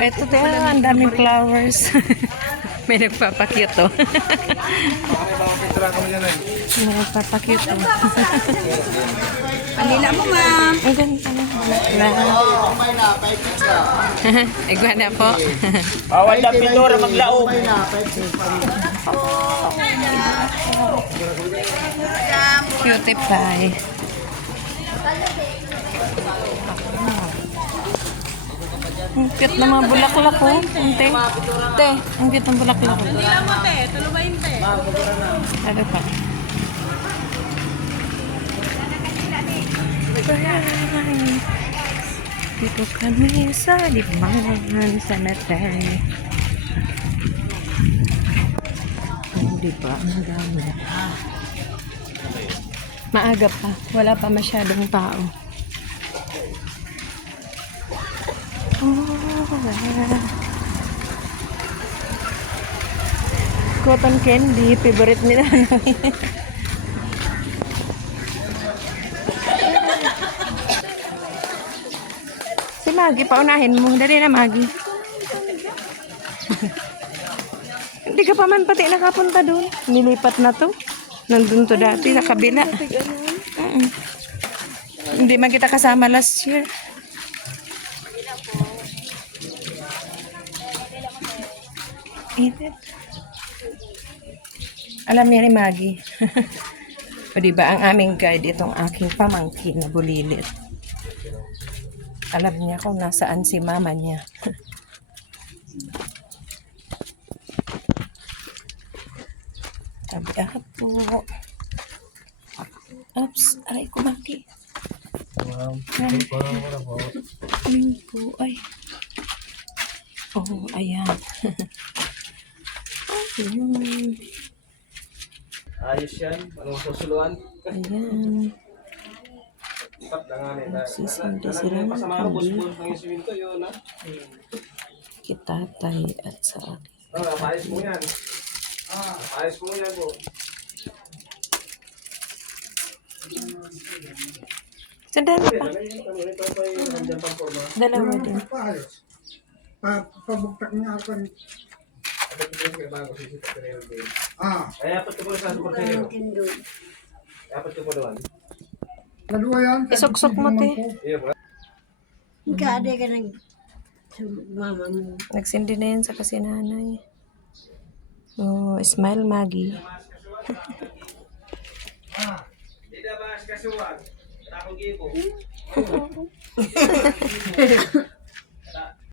Ito tayo, ang daming flowers. May nagpapakyut to. May nagpapakyut to. Kanila mo, ma'am. Ang ganda na. Igwa na po. Bawal na pintura maglaog. Cutie pie. Ang cute na mga bulaklak ko. Ante. Te, ang cute ng bulaklak ko. Hindi lang mo, te. Tulubayin, te. Ano pa? Dito kami sa Libangan Cemetery. Oh, diba? Ang dami. Maaga pa. Wala pa masyadong tao. Cotton candy, favorite nila. Si Maggie, paunahin mo. Dali na, Maggie. Hindi ka pa man pati nakapunta doon. Nilipat na to. Nandun to dati, sa kabila. Hindi man kita kasama last year. Init. Alam niya ni Maggie. O diba, ang aming guide, itong aking pamangkin na bulilit. Alam niya kung nasaan si mama niya. Sabi, po. Oops, aray ko, Maggie. Lingko, ay. Oh, ayan. Ayos yan. Anong susuluan? Ayan. Sisindi sila ng kami. Kitatay at sa akin. Ayos mo yan. Ayos mo yan po. Sandali pa. Dalawa din. Pabuktak niya ako. Ay, apat ko po sa superselo. Apat ko po doon. Dalawa yan. Isuksok mo, te. Iya po. Gade ka nag... Mama mo. Nagsindi na yan sa kasinanay. Oh, smile, Maggie. Hindi na ba kasuwag? Takong gipo.